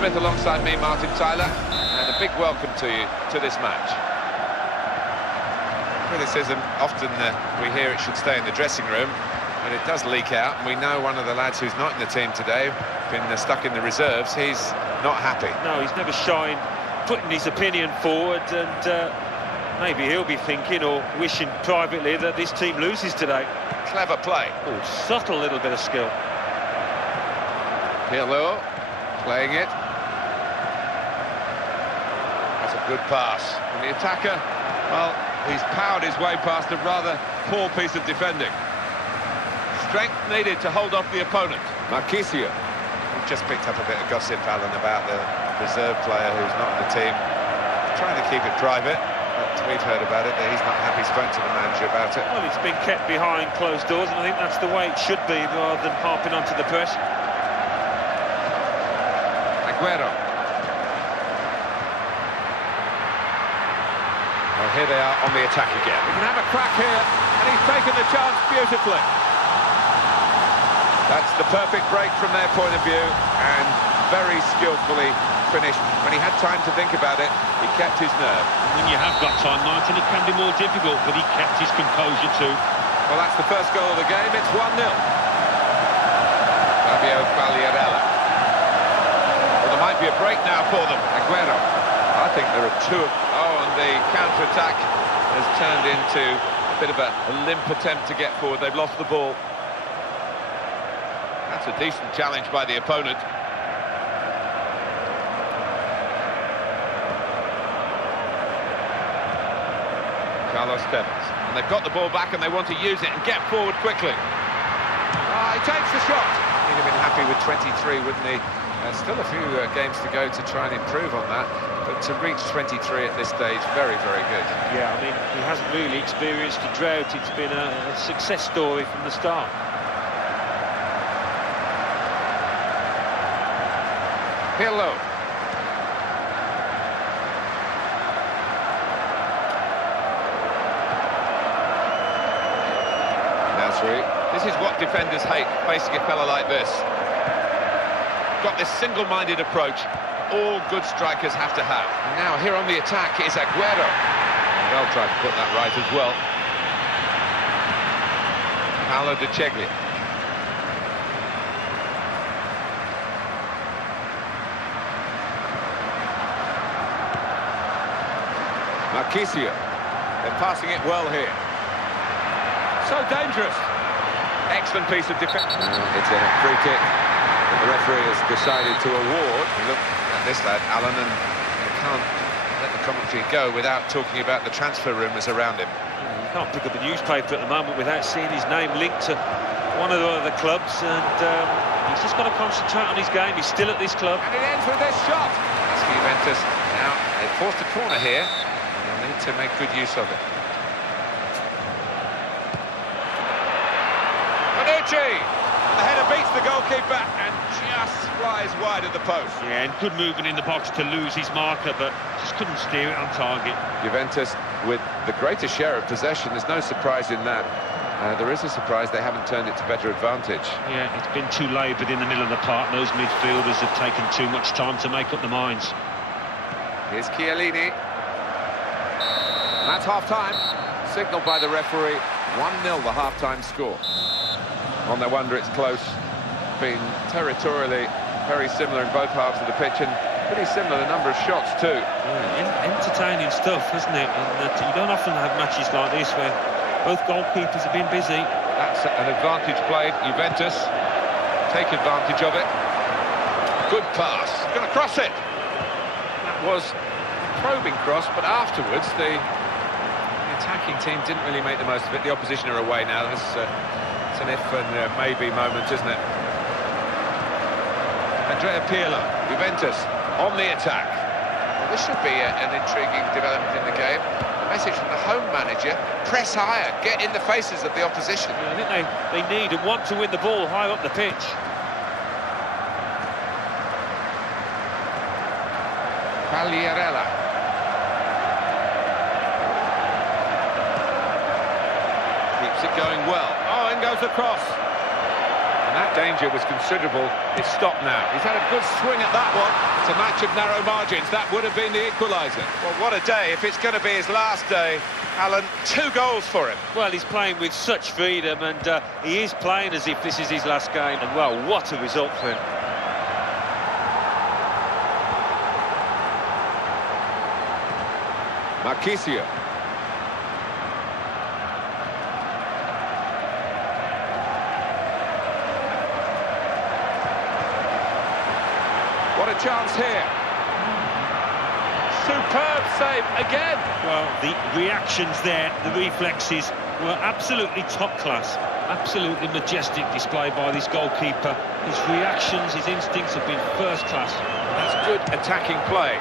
Smith alongside me, Martin Tyler, and a big welcome to you to this match. Criticism, often we hear it should stay in the dressing room, but it does leak out, and we know one of the lads who's not in the team today, been stuck in the reserves, he's not happy. No, he's never shy in putting his opinion forward, and maybe he'll be thinking or wishing privately that this team loses today. Clever play. Oh, subtle little bit of skill. Pirlo playing it. That's a good pass. And the attacker, well, he's powered his way past a rather poor piece of defending. Strength needed to hold off the opponent. Marquisio. We've just picked up a bit of gossip, Alan, about the reserve player who's not in the team. Trying to keep it private, but we've heard about it, that he's not happy. Spoke to the manager about it. Well, it's been kept behind closed doors, and I think that's the way it should be, rather than harping onto the press. Aguero. Well, here they are on the attack again. We can have a crack here, and he's taken the chance beautifully. That's the perfect break from their point of view, and very skillfully finished. When he had time to think about it, he kept his nerve. When you have got time, Martin, it can be more difficult, but he kept his composure too. Well, that's the first goal of the game. It's 1-0. Fabio Quagliarella. Well, there might be a break now for them. Aguero. I think there are two. Oh, and the counter-attack has turned into a bit of a limp attempt to get forward. They've lost the ball. That's a decent challenge by the opponent. Carlos Tevez. And they've got the ball back and they want to use it and get forward quickly. He takes the shot. He'd have been happy with 23, wouldn't he? Still a few games to go to try and improve on that. But to reach 23 at this stage, very, very good. Yeah, I mean, he hasn't really experienced a drought. It's been a success story from the start. Pirlo. This is what defenders hate, facing a fella like this. Got this single-minded approach all good strikers have to have. Now here on the attack is Aguero. And they'll try to put that right as well. Paolo De Cheglia. Marquisio. They're passing it well here. So dangerous. Excellent piece of defence. It's a free kick that the referee has decided to award. Look at this lad, Alan, and you can't let the commentary go without talking about the transfer rumours around him. You can't pick up a newspaper at the moment without seeing his name linked to one of the other clubs, and he's just got to concentrate on his game. He's still at this club. And it ends with this shot. That's for Juventus. Now, they've forced a corner here, and they'll need to make good use of it. The header beats the goalkeeper and just flies wide of the post. Yeah, and good movement in the box to lose his marker, but just couldn't steer it on target. Juventus with the greatest share of possession. There's no surprise in that. There is a surprise they haven't turned it to better advantage. Yeah, it's been too laboured in the middle of the park. Those midfielders have taken too much time to make up their minds. Here's Chiellini. And that's half-time. Signalled by the referee. 1-0 the half-time score. On no wonder it's close. Been territorially very similar in both halves of the pitch, and pretty similar the number of shots too. Yeah, entertaining stuff, isn't it? And you don't often have matches like this where both goalkeepers have been busy. That's an advantage played. Juventus take advantage of it. Good pass. Going to cross it. That was a probing cross, but afterwards the attacking team didn't really make the most of it. The opposition are away now. It's an if and maybe moment, isn't it? Andrea Pirlo, Juventus on the attack. Well, this should be an intriguing development in the game. The message from the home manager: press higher, get in the faces of the opposition. Yeah, I think they need and want to win the ball high up the pitch. Quagliarella. Keeps it going well. Oh, in goes the cross. And that danger was considerable. It's stopped now. He's had a good swing at that one. It's a match of narrow margins. That would have been the equaliser. Well, what a day. If it's going to be his last day, Alan, 2 goals for him. Well, he's playing with such freedom, and he is playing as if this is his last game. And, well, what a result for him. Marchisio. What a chance here. Superb save again. Well, the reactions there, the reflexes, were absolutely top class. Absolutely majestic display by this goalkeeper. His reactions, his instincts have been first class. That's good attacking play.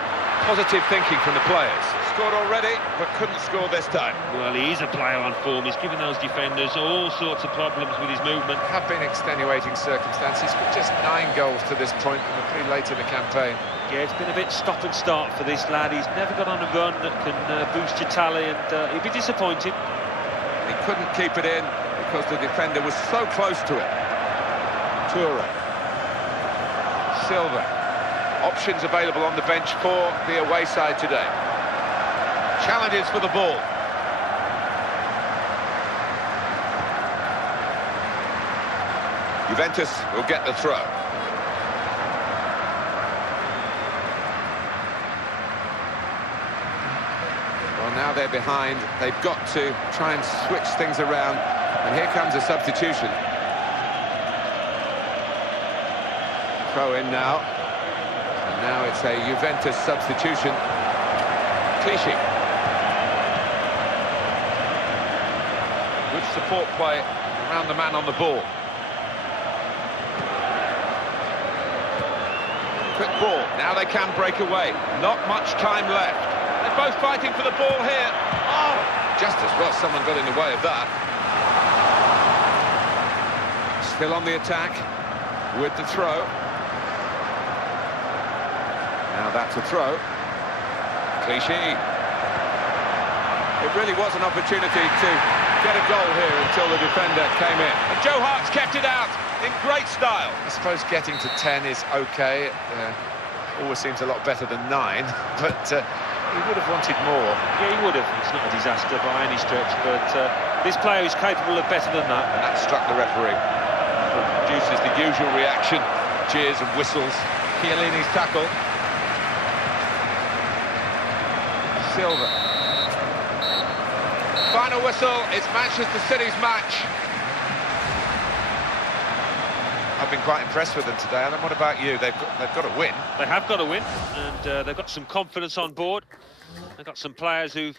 Positive thinking from the players. Scored already, but couldn't score this time. Well, he is a player on form. He's given those defenders all sorts of problems with his movement. Have been extenuating circumstances, but just 9 goals to this point, and we're pretty late in the campaign. Yeah, it's been a bit stop and start for this lad. He's never got on a run that can boost your tally, and he'd be disappointed. He couldn't keep it in because the defender was so close to it. Toure. Silva. Options available on the bench for the away side today. Challenges for the ball. Juventus will get the throw. Well, now they're behind. They've got to try and switch things around. And here comes a substitution. Throw in now. And now it's a Juventus substitution. Clichy. Good support play around the man on the ball. Quick ball. Now they can break away. Not much time left. They're both fighting for the ball here. Oh! Just as well someone got in the way of that. Still on the attack with the throw. Now that's a throw. Clichy. It really was an opportunity to get a goal here until the defender came in. And Joe Hart's kept it out in great style. I suppose getting to 10 is okay. Always seems a lot better than 9, but he would have wanted more. Yeah, he would have. It's not a disaster by any stretch, but this player is capable of better than that. And that struck the referee. Produces the usual reaction, cheers and whistles. Chiellini's tackle. Silva. Final whistle, it's Manchester City's match. I've been quite impressed with them today, Alan. What about you? They've got to win. They have got to win, and they've got some confidence on board. They've got some players who've